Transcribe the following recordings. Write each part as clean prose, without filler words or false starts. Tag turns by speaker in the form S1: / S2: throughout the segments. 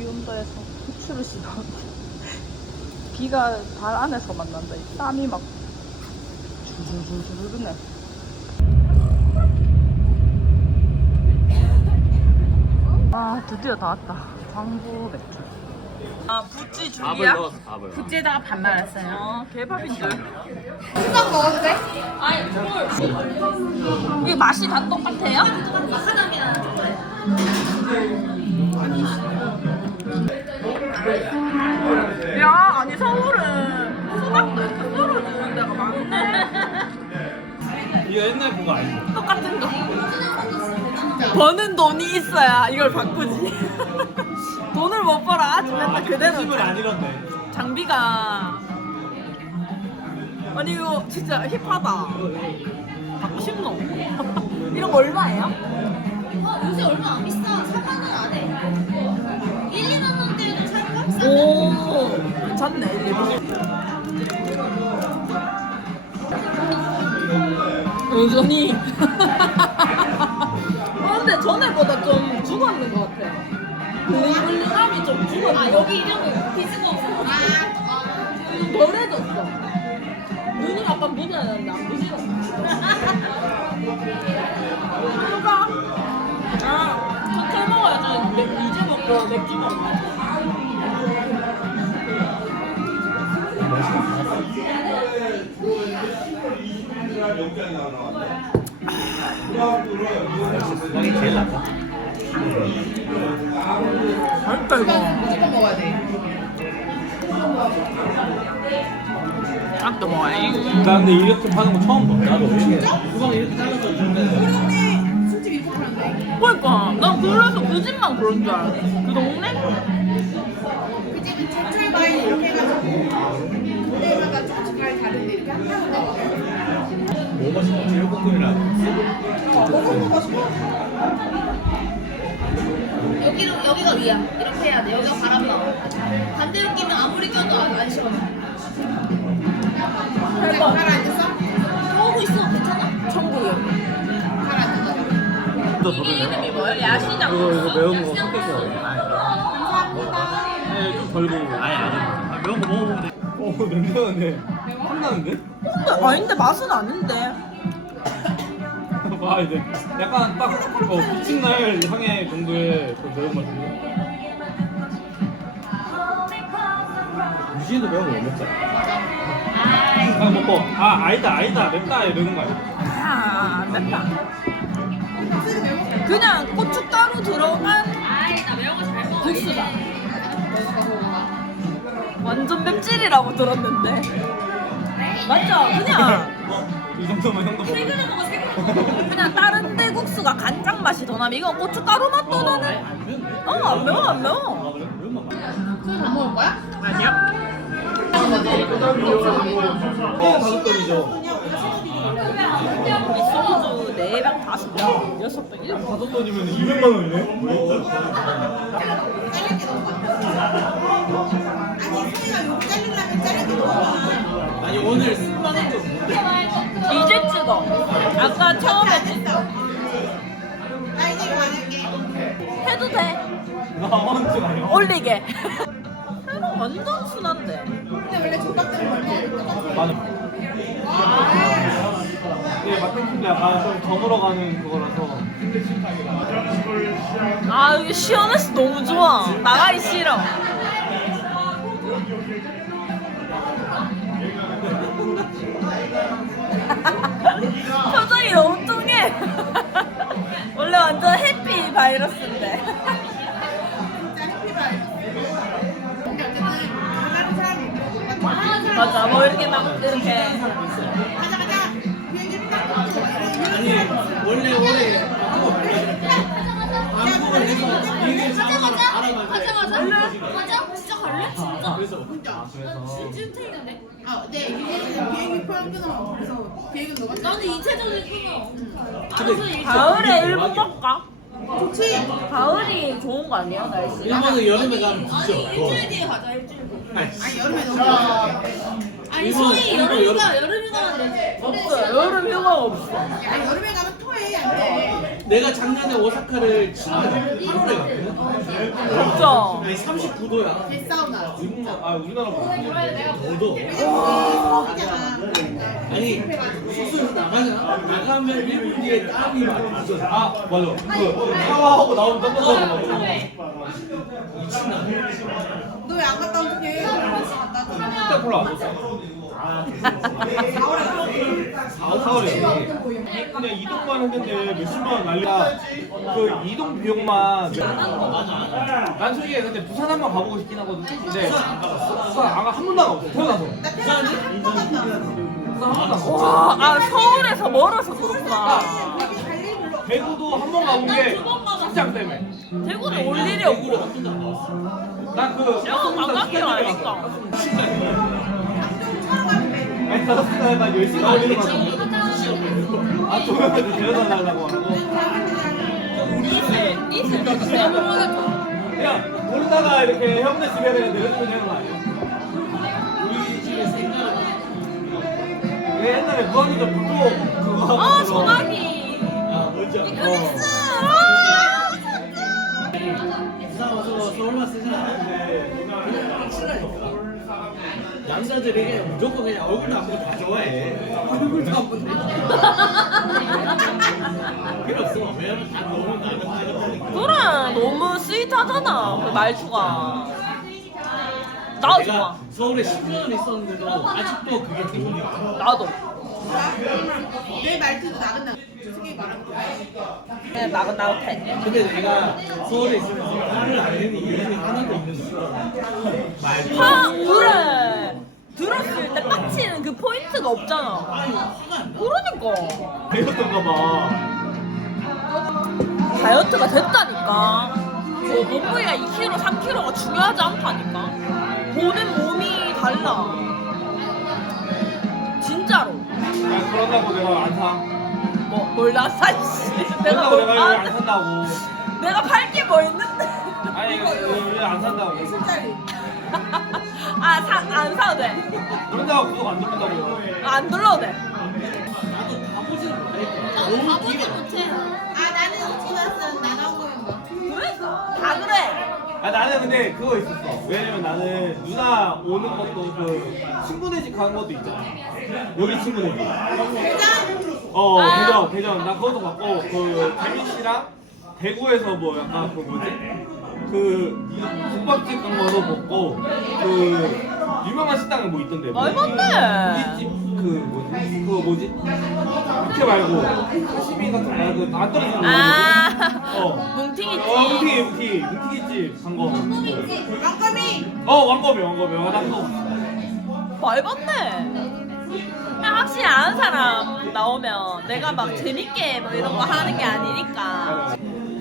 S1: 비 온다 해서 후추를 씻었는데 비가 발 안에서 만난다. 이 땀이 막 줄줄줄줄 흐르네. 아 드디어 다 왔다. 광부 맥주. 아 부찌 줄이야?
S2: 부찌에다가 반 말았어요.
S1: 개밥인 줄.
S2: 수박 먹어도 돼?
S1: 아니 물. 이게 맛이 다 똑같아요?
S2: 마카다미아
S1: 야 아니 서울은 수박도 이렇게 썰어주는 데가 많네.
S3: 이거 옛날 그거 아니야?
S1: 똑같은 거. 버는 돈이 있어야 이걸 바꾸지. 돈을 못 벌어 아주 맨날 그대로.
S3: 집을 안 잃었네.
S1: 장비가 아니 이거 진짜 힙하다. 갖고 싶노? 이런 거 얼마예요?
S2: 요새 얼마 안 비싸. 4만 원 안에 1, 2만 원대도 살까?
S1: 오 괜찮네. 1, 2만. 여전히 근데 전에보다 좀 죽었는 것 같아. 블링블링함이 좀 죽었는
S2: 아
S1: 것
S2: 여기 이름은 비즈가 없어.
S1: 좀 덜해졌어. 눈이 약간 부자였는데 안 부지런해. 누가? 아, 천천히 먹어야지. 이제 먹고 맥주 먹어.
S3: 수박이 제일 낫다.
S1: 맛있다 이거.
S2: 무조건 먹어야 돼.
S1: 짝도 먹어야지.
S3: 나 근데 이렇게 파는 거 처음 봐. 나도 진짜? 수박 이렇게 잘라서 주는데.
S2: 우리 동네 술집 이렇게 파는데.
S1: 그러니까 난 그래서 그 집만 그런 줄 알았어. 그 동네?
S2: 그 집은 제철 과일 이렇게 해가지고 그때마다 조금씩 과일 다른데 이렇게 한다는데.
S3: 뭐 맛있어? 제육볶음이랑.
S2: 먹어보고 싶어. 여기가 위야. 이렇게 해야 돼. 여기가 바람 나와. 반대로 끼면 아무리 껴도 안 시원해.
S1: 대박.
S2: 가라앉았어? 오고 있어. 괜찮아?
S1: 천국이야.
S2: 가라앉았어.
S3: 더 더르네.
S1: 이름이 뭐야? 야시장.
S3: 이거 매운 거 섞여서.
S2: 감사합니다.
S3: 네, 좀덜 매운 아니 아니. 매운 거 먹어보면 돼. 냄새나네. 혼나는데?
S1: 근데 아닌데 맛은 아닌데.
S3: 봐 이제 약간 딱 미친 날 향의 정도의 그 매운 맛인데. 유진이도 매운 거 못 먹잖아. 그냥 먹고 아니다 맵다 이러는 거 아니야?
S1: 안 맵다. 그냥 고춧가루 들어간
S2: 아이 나 매운 거 잘 먹어.
S1: 국수다. 완전 맵찔이라고 들었는데. 맞죠? 그냥
S3: 이 정도면 형도 먹어.
S2: 최근에 먹어 최근에.
S1: 그냥 다른 데 국수가 간장 맛이 더 나면 이건 고춧가루 맛도 나네. 안 매워 안 매워.
S3: 그래? 매운맛 많아.
S2: 그럼 안 먹을 거야?
S1: 아니야?
S3: 다섯 돈이죠.
S1: 이 소주 4병 5병 6병 7병.
S3: 다섯 돈이면 200만 원이네.
S2: 잘릴 게 너무 많아. 아니 소희가 요거 잘리려면 잘릴 게 너무 많아.
S3: 아니 오늘 10만 원도
S1: 이제 찍어. 아까 처음에
S2: 했어. 나 이제 이거 안 할게.
S1: 해도 돼.
S3: 나만증 아니야?
S1: 올리게. 회는 완전 순한데.
S2: 근데 원래 족밥들은 원래 똑같아.
S3: 나는 이게 마케팅이 약간 좀 저물어 가는 그거라서.
S1: 아 여기 시원해서 너무 좋아. 나가기 싫어. 표정이 너무 뚱해. 원래 완전 해피 바이러스인데.
S2: 진짜 해피바이. 근데 어쨌든 가가는 사람이 있는 거 같아.
S1: 맞아 뭐 이렇게 막 이렇게
S2: 가자 가자. 비행기 딱
S3: 아니 원래 방송을 해서 이게 상황을 알아봐야 돼.
S2: 가자. 진짜 갈래? 진짜.
S3: 그래서
S2: 진짜 찐텐인데? 아, 네. 이제는 비행기 표현 끊어. 그래서 비행기 너가 나는 이체적인 끊어. 알아서 얘기해.
S1: 가을에 일본 갈까?
S2: 좋지?
S1: 가을이 좋은 거 아니야 날씨?
S3: 일본은 여름에 가면 뒤져.
S2: 일주일 뒤에 가자. 일주일 뒤에. 아니 여름에 너무 아니
S3: 일본,
S2: 소희
S3: 일본
S2: 여름에 가면 되지.
S1: 없어 여름 휴가가 없어.
S2: 아니 여름에 가면 토해 안 돼.
S3: 내가 작년에 오사카를 8월에 갔거든.
S1: 진짜.
S3: 아니 39도야.
S2: 개싸우나.
S3: 우리나라보다 더더. 아니 숙소에서 나가잖아. 나가면 1분 뒤에 땀이 막 맞아. 맞아. 그 샤워하고 나오면 땀 나서 미친다.
S2: 너 왜 안 갔다 오게?
S3: 그때 별로 안 왔어. 4월에 그냥 이동만 했는데 몇십만 원 날려. 그 이동 비용만 난 솔직히 근데 부산 한번 가보고 싶긴 하거든. 근데 부산 한 번도 안 가봤어. 태어나서
S2: 나 태어나서 한 번도 안 갔어.
S3: 부산 한 번도 안 가봤어.
S1: 와, 서울에서 멀어서 그렇구나.
S3: 대구도 한 번 가본 게 직장 때문에.
S1: 대구는 올 일이 없고.
S3: 난그
S1: 관광객 아니니까.
S3: 아니 다섯 시간에 10시간 걸리는 거 같아. 조명까지 데려다 달라고 하고.
S1: 이슬 너 진짜 모르겠어.
S3: 그냥 모르다가 이렇게 형네 집에 그냥 내려주면 되는 거 아니야? 우리 집에 생각. 왜 옛날에 무한리전 불고 그거.
S1: 전화기.
S3: 뭔지 알아? 부산 와서 서울만 쓰잖아. 남자들이 무조건 그냥 얼굴도 안 보고 다 좋아해. 얼굴도 안 보고. 필요 없어. 왜냐면 다 너무 나는 하니까.
S1: 그래, 너무 스윗하잖아. 그 말투가. 나도 좋아.
S3: 내가 서울에 10년 있었는데도 아직도 그게 기분이 나.
S1: 나도.
S2: 내 말투도 나긋나. 솔직히 말하면
S1: 네, 나긋나긋해.
S3: 근데 내가 서울에 있으면서 화를 안 내는 이유는 하나도 없는 거야.
S1: 그래. 들었을 때 빡치는 그 포인트가 없잖아. 그러니까.
S3: 배웠던가 봐.
S1: 다이어트가 됐다니까. 몸무게가 2kg, 3kg가 중요하지 않다니까. 보는 몸이 달라. 진짜로.
S3: 그런다고 내가 안 사.
S1: 뭘 나 사, 씨.
S3: 그런다고 내가 이거 안 산다고.
S1: 내가 팔 게 뭐 있는데.
S3: 아니 이거 안 산다고.
S1: 안 사도 돼.
S3: 그런다고 구독 안 누른다고.
S1: 안 눌러도 돼.
S2: 가보지 못해. 나는 지났어. 나가온 거였나?
S1: 그래? 다 그래.
S3: 나는 근데 그거 있었어. 왜냐면 나는 누나 오는 것도 그 친구네 집 가는 것도 있잖아. 여기 친구네 집. 대전. 나 그것도 봤고 그 재민 씨랑 대구에서 뭐 약간 그 뭐지? 그 국밥집 간 거도 먹고 그 유명한 식당에 뭐 있던데.
S1: 얼만데?
S3: 고깃집 그 뭐지? 그거 뭐지? 육회 말고 사시미 같은 거 말고 안 떨어지는 거. 뭉티기집 간 거.
S2: 왕감이.
S3: 왕검이. 나 그거.
S1: 말봤네. 그냥 확실히 아는 사람 나오면 내가 막 재밌게 뭐 이런 거 하는 게 아니니까.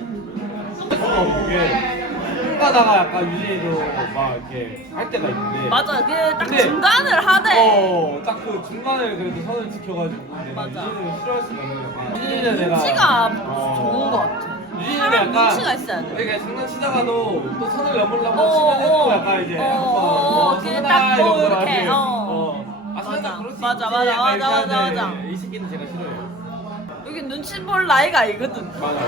S3: 이게 가다가 약간 유진이도 막 이렇게 할 때가 있는데.
S1: 맞아, 그 딱
S3: 근데-
S1: 중간을 하되.
S3: 딱 그 중간에 그래도 선을 지켜가지고 내가
S1: 맞아.
S3: 유진이를 싫어할 수가 없는 약간. 유진이는 내가
S1: 눈치가 좋은 것 같아.
S3: 유진이는
S1: 사람
S3: 약간
S1: 눈치가 있어야 돼.
S3: 이게 장난치다가도 또 선을 넘으려고
S1: 어,
S3: 치면 또
S1: 어.
S3: 약간 이제
S1: 어,
S3: 한번
S1: 그게
S3: 선아
S1: 딱 뭐
S3: 이러고
S1: 이렇게,
S3: 하지.
S1: 맞아.
S3: 그럴 수
S1: 맞아,
S3: 있지.
S1: 맞아,
S3: 약간
S1: 맞아,
S3: 이렇게
S1: 맞아,
S3: 하는데
S1: 맞아.
S3: 이 새끼는 제가 싫어요.
S1: 여기 눈치 볼 나이가 아니거든.
S3: 맞아.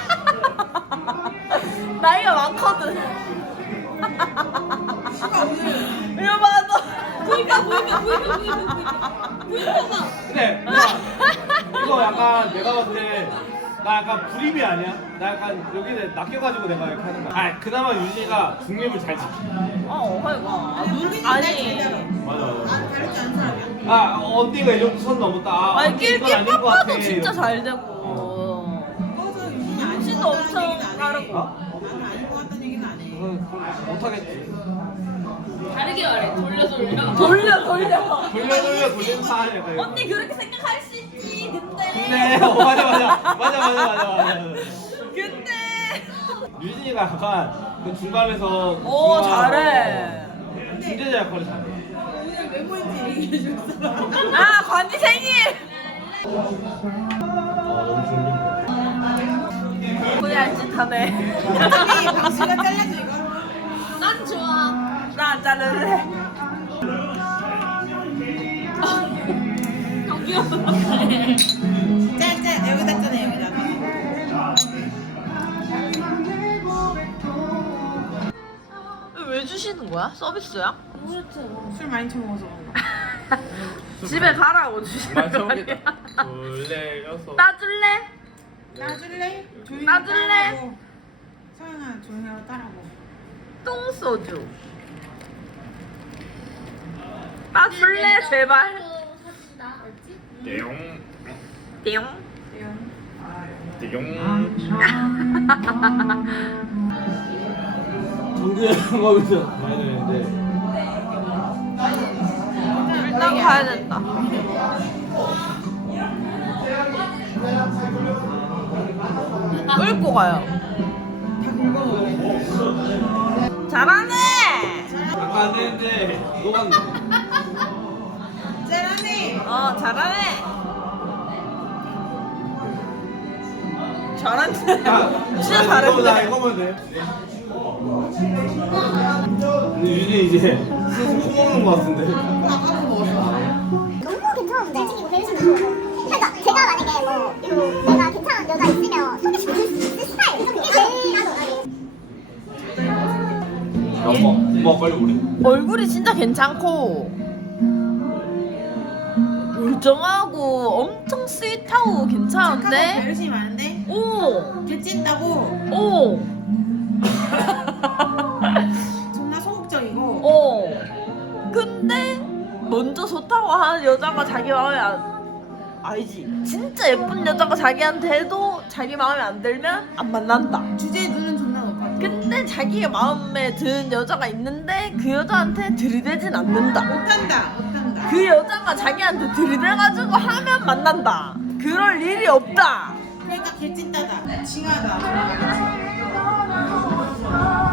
S1: 나이가 많거든. 이거 봐도.
S3: 근데 이거 약간 내가 봤을 때 나 약간 불입이 아니야? 나 약간 여기는 낚여가지고 내가 이렇게 하는 거야. 그나마 유진이가 중립을 잘 지켜.
S1: 그러니까.
S2: 아니.
S3: 맞아.
S2: 난 다르지 않은 사람이야.
S3: 언니가 이 정도 선 넘었다.
S1: 아니,
S3: 언니 이건 아닌 것
S1: 낄낄빠빠도
S3: 같아.
S1: 진짜 잘 되고.
S2: 맞아.
S1: 눈치도 엄청 빠르고.
S2: 나는 아닌 것 같다는 얘기는 안 해.
S3: 그건 못하겠지.
S4: 다르게 말해. 돌려.
S1: 돌려.
S3: 돌리는 사안이야. 이거.
S1: 언니 그렇게 생각할 수 있지. 근데.
S3: 근데 맞아.
S1: 근데.
S3: 유진이가 약간 그 중간에서
S1: 오, 잘해.
S3: 중재자 역할을 잘해.
S2: 오늘 외모인지 얘기해 줄 사람.
S1: 관지 생일.
S3: 너무 졸린다.
S1: 후회할 짓 하네.
S2: 갑자기 방수가 잘라줘 이거.
S4: 난 좋아.
S1: 나 안 자를래.
S4: 형 귀여워.
S2: 짤짤 여기다 잖아 여기다.
S1: 왜 주시는 거야? 서비스야?
S2: 술 많이 처먹어서 그런가?
S1: 집에 가라고 주시는
S3: 맞아,
S1: 거 아니야?
S3: 둘레 여섯.
S1: 따줄래?
S2: 따줄래? 조용히
S1: 따줄래?
S2: 따라고. 서영아 조용히 하고 따라고.
S1: 똥소주. 따줄래 제발.
S3: 띠용
S1: 띵.
S3: 띠용. 정규 영업에서 많이 되는데.
S1: 일단 가야 된다. 끌고 가요. 잘하네.
S3: 아까 안 되는데 녹았네.
S2: 잘하네.
S1: 잘하네. 잘한다.
S3: 야,
S1: 진짜
S3: 아니,
S1: 잘했네.
S3: 이거 보면 돼. 근데 유진이 이제 슬슬 코 먹는 거 같은데.
S2: 아까도 먹었어.
S5: 너무 괜찮은데 솔직히 배우시는 그러니까 제가 만약에 뭐 내가 괜찮은 여자 있으면 소개시켜줄 수 있는 스타일 그게 제일 나도
S3: 엄마 빨리 오래.
S1: 얼굴이 진짜 괜찮고 멀쩡하고 엄청 스윗하고 괜찮은데.
S2: 배려심이 많은데
S1: 오.
S2: 개찐다고
S1: 오.
S2: 존나 소극적이고
S1: 근데 먼저 좋다고 하는 여자가 자기 마음에 알지. 진짜 예쁜 여자가 자기한테 해도 자기 마음에 안 들면 안 만난다.
S2: 주제에 눈은 존나 높아.
S1: 근데 자기가 마음에 드는 여자가 있는데 그 여자한테 들이대진 않는다.
S2: 못한다.
S1: 그 여자가 자기한테 들이대가지고 하면 만난다. 그럴 일이 없다.
S2: 그러니까 개찐따다. 징하다.